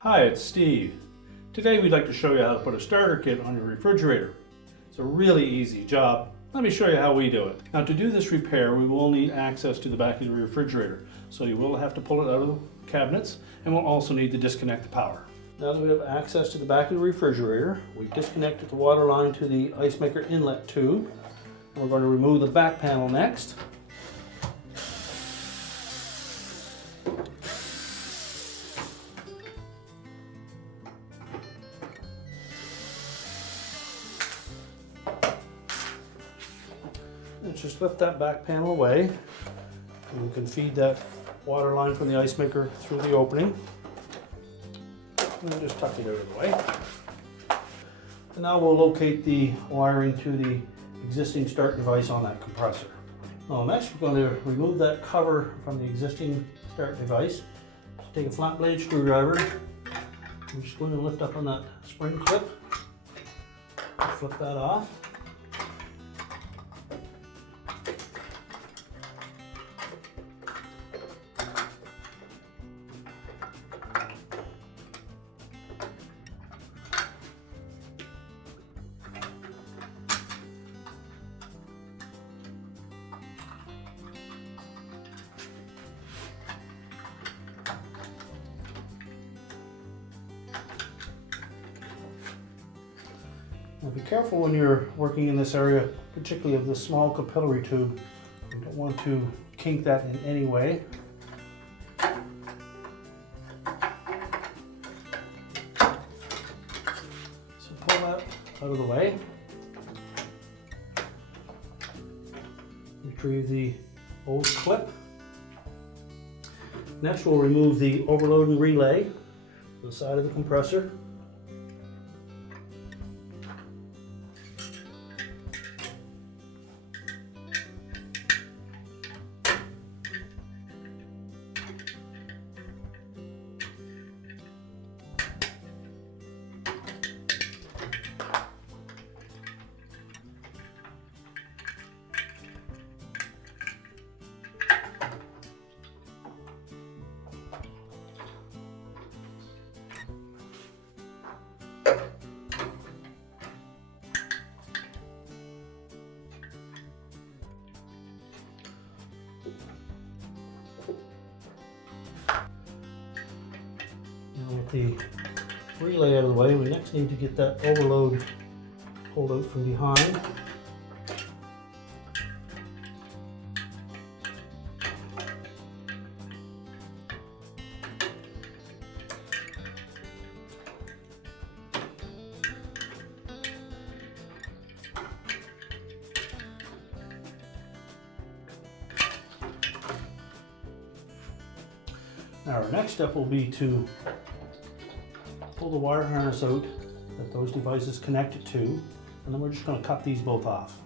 Hi, it's Steve. Today we'd like to show you how to put a starter kit on your refrigerator. It's a really easy job. Let me show you how we do it. Now, to do this repair, we will need access to the back of the refrigerator. So you will have to pull it out of the cabinets, and we'll also need to disconnect the power. Now that we have access to the back of the refrigerator, we've disconnected the water line to the ice maker inlet tube. We're going to remove the back panel next. And just lift that back panel away, and you can feed that water line from the ice maker through the opening. And just tuck it out of the way. And now we'll locate the wiring to the existing start device on that compressor. Now next we're going to remove that cover from the existing start device. Take a flat blade screwdriver. I'm just going to lift up on that spring clip. Flip that off. Now be careful when you're working in this area, particularly of this small capillary tube. You don't want to kink that in any way. So pull that out of the way. Retrieve the old clip. Next we'll remove the overloading relay to the side of the compressor. With the relay out of the way, we next need to get that overload pulled out from behind. Now our next step will be to pull the wire harness out that those devices connected to, and then we're just going to cut these both off.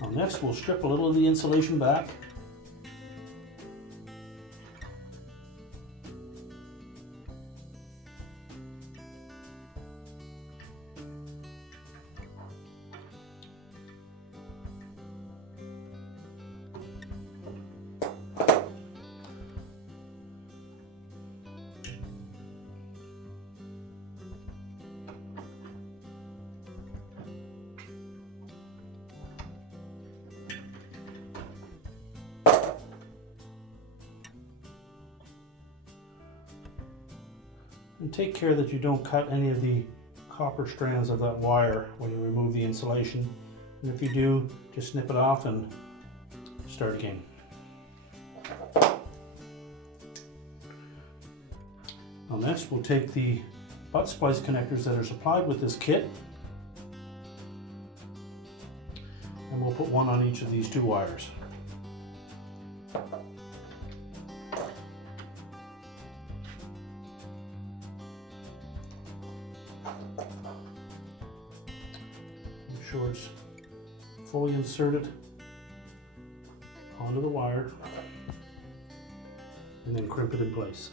Now next we'll strip a little of the insulation back. And take care that you don't cut any of the copper strands of that wire when you remove the insulation. And if you do, just snip it off and start again. Now next we'll take the butt splice connectors that are supplied with this kit, and we'll put one on each of these two wires. Make sure it's fully inserted onto the wire. and then crimp it in place.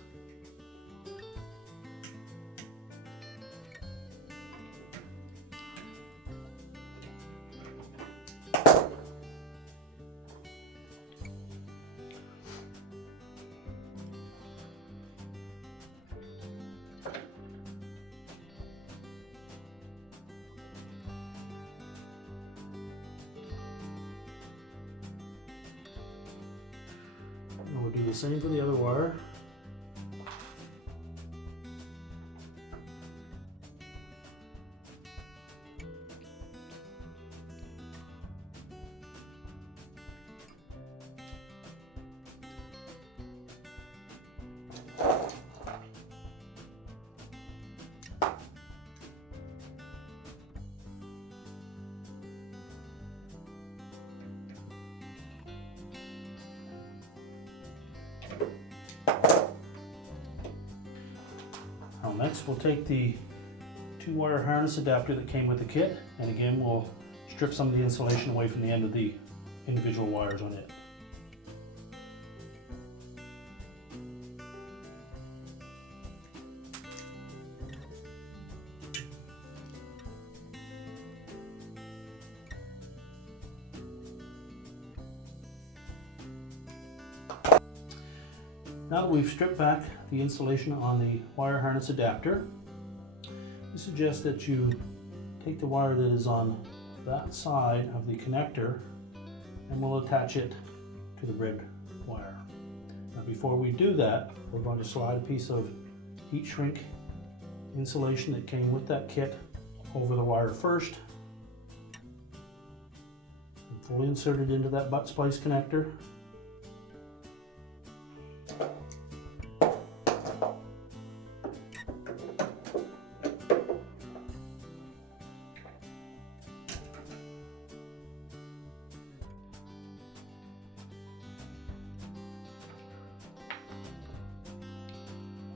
And we'll do the same for the other wire. Now next we'll take the 2-wire harness adapter that came with the kit, and again we'll strip some of the insulation away from the end of the individual wires on it. Now that we've stripped back the insulation on the wire harness adapter, we suggest that you take the wire that is on that side of the connector and we'll attach it to the red wire. Now before we do that, we're going to slide a piece of heat shrink insulation that came with that kit over the wire first, and fully insert it into that butt splice connector.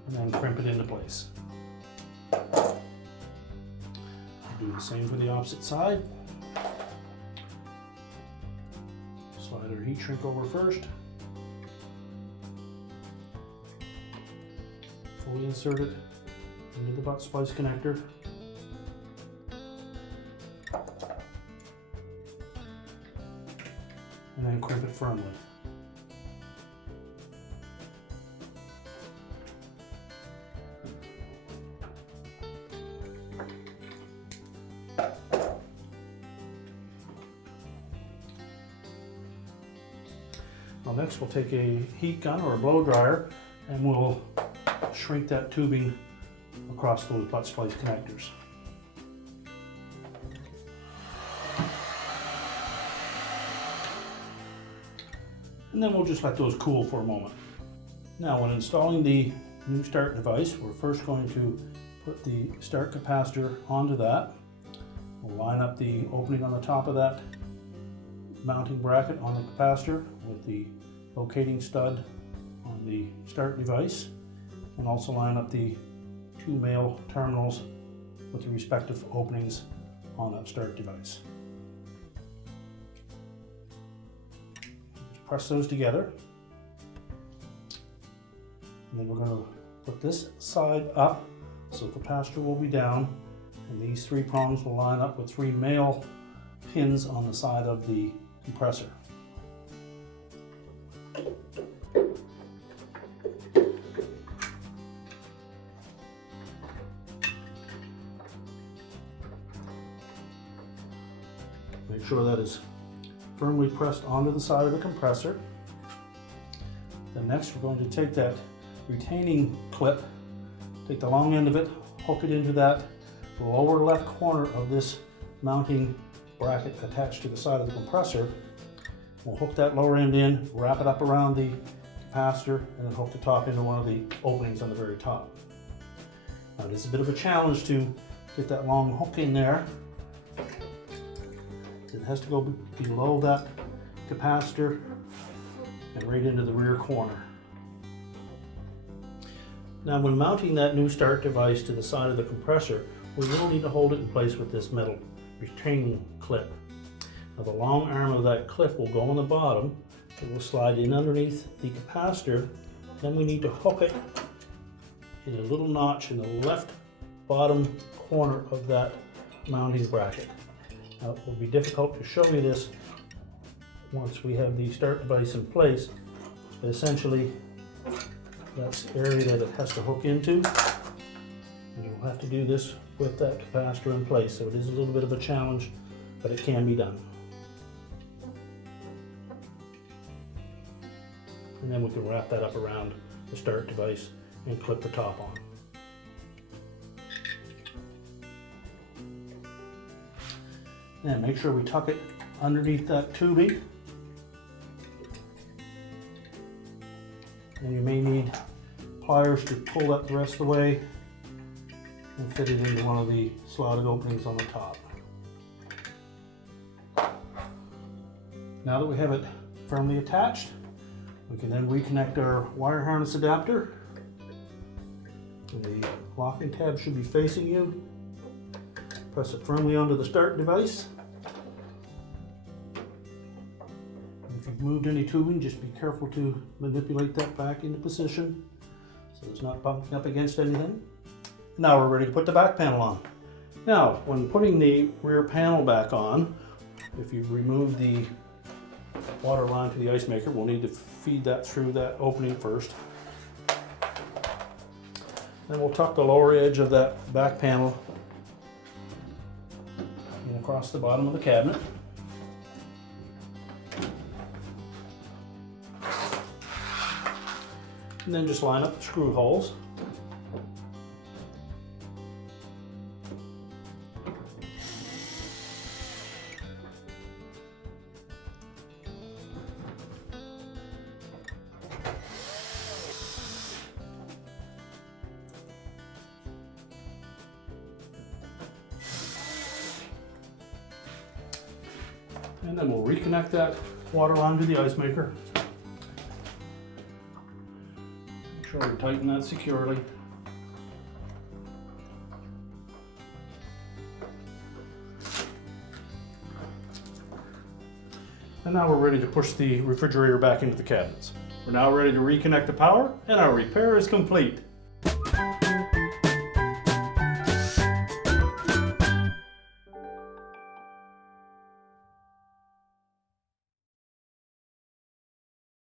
And then crimp it into place. Do the same for the opposite side. Slide our heat shrink over first. Fully insert it into the butt splice connector. And then crimp it firmly. Well, next we'll take a heat gun or a blow dryer and we'll shrink that tubing across those butt splice connectors. And then we'll just let those cool for a moment. Now when installing the new start device, we're first going to put the start capacitor onto that. We'll line up the opening on the top of that mounting bracket on the capacitor with the locating stud on the start device, and also line up the 2 male terminals with the respective openings on that start device. Just press those together, and then we're going to put this side up so the capacitor will be down, and these 3 prongs will line up with 3 male pins on the side of the compressor. Make sure that is firmly pressed onto the side of the compressor. Then next we're going to take that retaining clip, take the long end of it, hook it into that lower left corner of this mounting bracket attached to the side of the compressor. We'll hook that lower end in, wrap it up around the capacitor, and then hook the top into one of the openings on the very top. Now this is a bit of a challenge to get that long hook in there. It has to go below that capacitor and right into the rear corner. Now when mounting that new start device to the side of the compressor, we will need to hold it in place with this metal retaining clip. Now the long arm of that clip will go on the bottom. It will slide in underneath the capacitor Then we need to hook it in a little notch in the left bottom corner of that mounting bracket. Now, it will be difficult to show you this once we have the start device in place, but essentially that's the area that it has to hook into. And you'll have to do this with that capacitor in place, so it is a little bit of a challenge, but it can be done. And then we can wrap that up around the start device and clip the top on. And make sure we tuck it underneath that tubing. And you may need pliers to pull that the rest of the way and fit it into one of the slotted openings on the top. Now that we have it firmly attached, we can then reconnect our wire harness adapter. And the locking tab should be facing you. Press it firmly onto the start device. If you've moved any tubing, just be careful to manipulate that back into position so it's not bumping up against anything. Now we're ready to put the back panel on. Now, when putting the rear panel back on, if you've removed the water line to the ice maker, we'll need to feed that through that opening first. Then we'll tuck the lower edge of that back panel in across the bottom of the cabinet. And then just line up the screw holes. And then we'll reconnect that water line to the ice maker. Make sure we tighten that securely. And now we're ready to push the refrigerator back into the cabinets. We're now ready to reconnect the power, and our repair is complete.